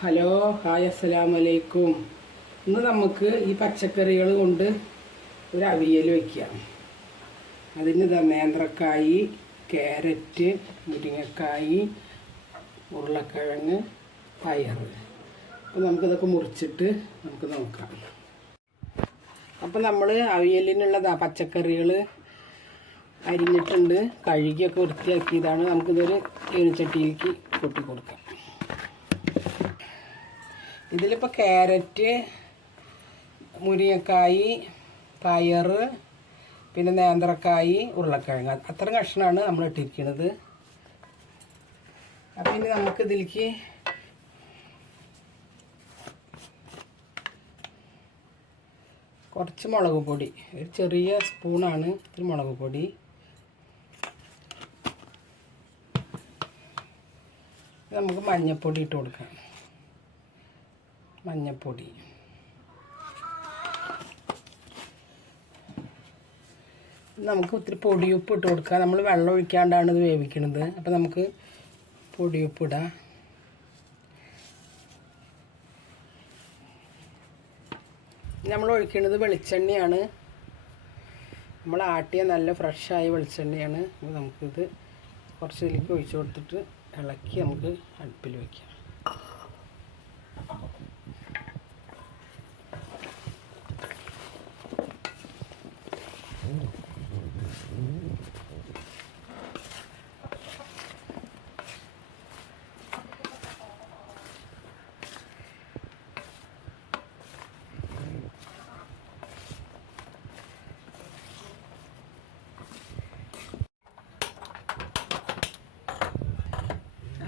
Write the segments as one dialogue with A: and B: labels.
A: Hello hi അസ്സലാം വലൈക്കും ഇന്ന് നമുക്ക് ഈ പച്ചക്കറികൾ കൊണ്ട് ഒരു അവിയൽ വയ്ക്കാം അതിന് നേന്ത്രക്കായി ക്യാരറ്റ് മുരിങ്ങക്കായി ഉരുളക്കിഴങ്ങ് പയർ അപ്പോൾ നമുക്കിതൊക്കെ മുറിച്ചിട്ട് നമുക്ക് നോക്കാം. അപ്പോൾ നമ്മൾ അവിയലിനുള്ളതാ പച്ചക്കറികൾ അരിഞ്ഞിട്ടുണ്ട്. കഴുകിയൊക്കെ വൃത്തിയാക്കിയതാണ്. നമുക്കിതൊരു ചട്ടിയിലേക്ക് കൊട്ടി കൊടുക്കാം ഇതിലിപ്പോൾ ക്യാരറ്റ് മുരിങ്ങക്കായി പയർ പിന്നെ നേന്ത്രക്കായി ഉരുളക്കിഴങ്ങ്. അത്ര കഷ്ണമാണ് നമ്മൾ ഇട്ടിരിക്കുന്നത്. അപ്പം ഇനി നമുക്ക് ഇതിലേക്ക് കുറച്ച് മുളക് പൊടി ഒരു ചെറിയ സ്പൂണാണ് ഇത്തിരി മുളക് പൊടി. നമുക്ക് മഞ്ഞൾപ്പൊടി ഇട്ട് കൊടുക്കാം. മഞ്ഞൾപ്പൊടി നമുക്ക് ഒത്തിരി പൊടിയുപ്പ് ഇട്ട് കൊടുക്കാം. നമ്മൾ വെള്ളം ഒഴിക്കാണ്ടാണ് ഇത് വേവിക്കുന്നത് അപ്പോൾ നമുക്ക് പൊടിയുപ്പ് ഇടാം. നമ്മൾ ഒഴിക്കുന്നത് വെളിച്ചെണ്ണയാണ്. നമ്മൾ ആട്ടിയ നല്ല ഫ്രഷായ വെളിച്ചെണ്ണയാണ്. നമുക്കിത് കുറച്ച് ഇതിലേക്ക് ഒഴിച്ചു കൊടുത്തിട്ട് ഇളക്കി നമുക്ക് അടുപ്പിൽ വയ്ക്കാം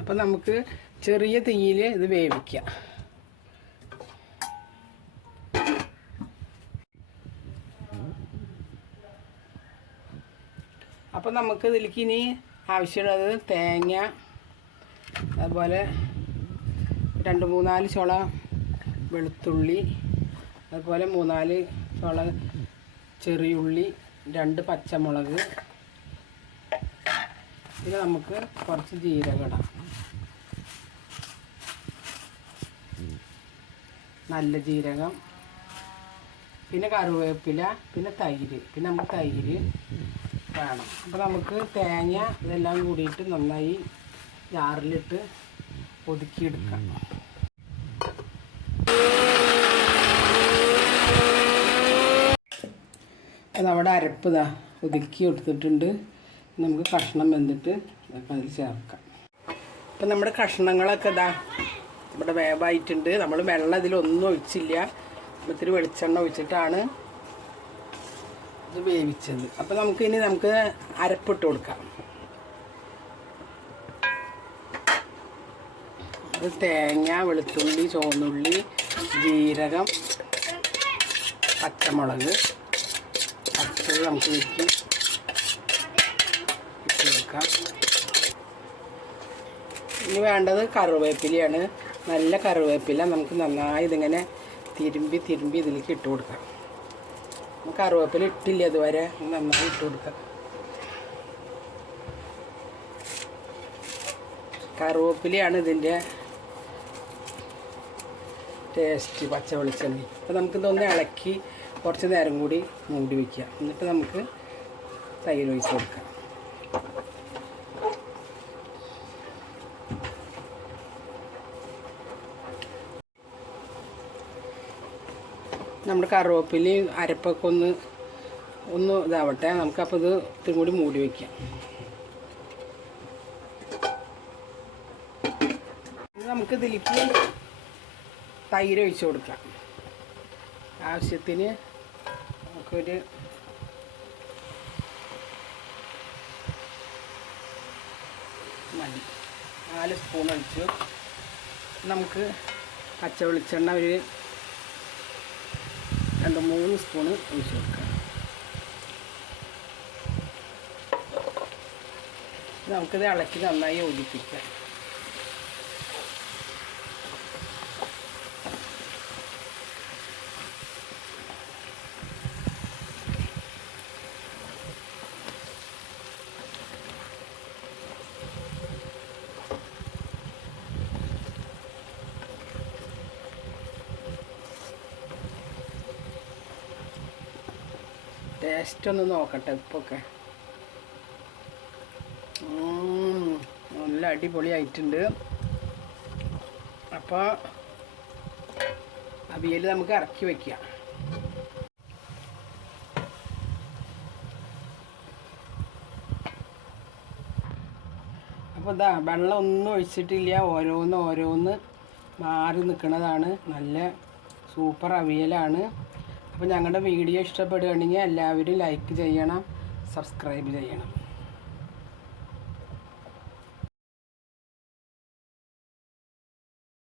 A: അപ്പം നമുക്ക് ചെറിയ തീയിൽ ഇത് വേവിക്കാം. അപ്പം നമുക്ക് ഇതിലേക്ക് ഇനി ആവശ്യമുള്ളത് തേങ്ങ അതുപോലെ രണ്ട് മൂന്നാൽ ചുള വെളുത്തുള്ളി അതുപോലെ മൂന്നാൽ ചുള ചെറിയുള്ളി രണ്ട് പച്ചമുളക്. പിന്നെ നമുക്ക് കുറച്ച് ജീരകം ഇടാം. നല്ല ജീരകം പിന്നെ കറിവേപ്പില പിന്നെ തൈര് പിന്നെ നമുക്ക് തൈര് വേണം. അപ്പോൾ നമുക്ക് തേങ്ങ ഇതെല്ലാം കൂടിയിട്ട് നന്നായി ജാറിലിട്ട് ഒതുക്കിയെടുക്കാം. നമ്മുടെ അരപ്പ് ഇതാ ഒതുക്കി എടുത്തിട്ടുണ്ട് നമുക്ക് കഷ്ണം വെന്തിട്ട് അതിൽ ചേർക്കാം. അപ്പം നമ്മുടെ കഷ്ണങ്ങളൊക്കെ ഇതാ ഇവിടെ വേവായിട്ടുണ്ട്. നമ്മൾ വെള്ളം ഇതിലൊന്നും ഒഴിച്ചില്ല. ഇത്തിരി വെളിച്ചെണ്ണ ഒഴിച്ചിട്ടാണ് ഇത് വേവിച്ചത്. അപ്പോൾ നമുക്ക് ഇനി നമുക്ക് അരപ്പിട്ട് കൊടുക്കാം. അത് തേങ്ങ വെളുത്തുള്ളി ചുവന്നുള്ളി ജീരകം പച്ചമുളക് പച്ചത് നമുക്ക് വെച്ച് ഇട്ട് കൊടുക്കാം. ഇനി വേണ്ടത് കറിവേപ്പിലയാണ്. നല്ല കറിവേപ്പില നമുക്ക് നന്നായി ഇതിങ്ങനെ തിരുമ്പി തിരുമ്പി ഇതിലേക്ക് ഇട്ട് കൊടുക്കാം. കറിവേപ്പില ഇട്ടില്ല ഇതുവരെ. നന്നായി ഇട്ട് കൊടുക്കാം. കറിവേപ്പിലയാണ് ഇതിന്റെ ടേസ്റ്റ് പച്ച വെളിച്ചെണ്ണി. അപ്പോൾ നമുക്കിതൊന്ന് ഇളക്കി കുറച്ച് നേരം കൂടി മൂടി വയ്ക്കുക എന്നിട്ട് നമുക്ക് തൈര് ഒഴിച്ച് കൊടുക്കാം. നമ്മുടെ കറിവേപ്പിലയും അരപ്പൊക്കെ ഒന്ന് ഒന്ന് ഇതാവട്ടെ. നമുക്കപ്പോൾ ഇത് ഇത്തിരി കൂടി മൂടി വയ്ക്കാം നമുക്ക് ഇതിലേക്ക് തൈര് ഒഴിച്ചു കൊടുക്കാം. ആവശ്യത്തിന് നമുക്കൊരു മതി നാല് സ്പൂൺ ഒഴിച്ചു നമുക്ക് പച്ച വെളിച്ചെണ്ണ ഒരു രണ്ട് മൂന്ന് സ്പൂണ് ഒഴിച്ച് കൊടുക്കുക. നമുക്കിത് ഇളക്കി നന്നായി യോജിപ്പിക്കാം. ടേസ്റ്റ് ഒന്ന് നോക്കട്ടെ ഉപ്പൊക്കെ. നല്ല അടിപൊളിയായിട്ടുണ്ട് അപ്പോൾ അവിയൽ നമുക്ക് ഇറക്കി വയ്ക്കുക അപ്പോൾ ഇതാ വെള്ളം ഒന്നും ഒഴിച്ചിട്ടില്ല. ഓരോന്ന് ഓരോന്ന് മാറി നിൽക്കുന്നതാണ് നല്ല സൂപ്പർ അവിയലാണ്. അപ്പോൾ ഞങ്ങളുടെ വീഡിയോ ഇഷ്ടപ്പെടുകയാണെങ്കിൽ എല്ലാവരും ലൈക്ക് ചെയ്യണം സബ്സ്ക്രൈബ് ചെയ്യണം.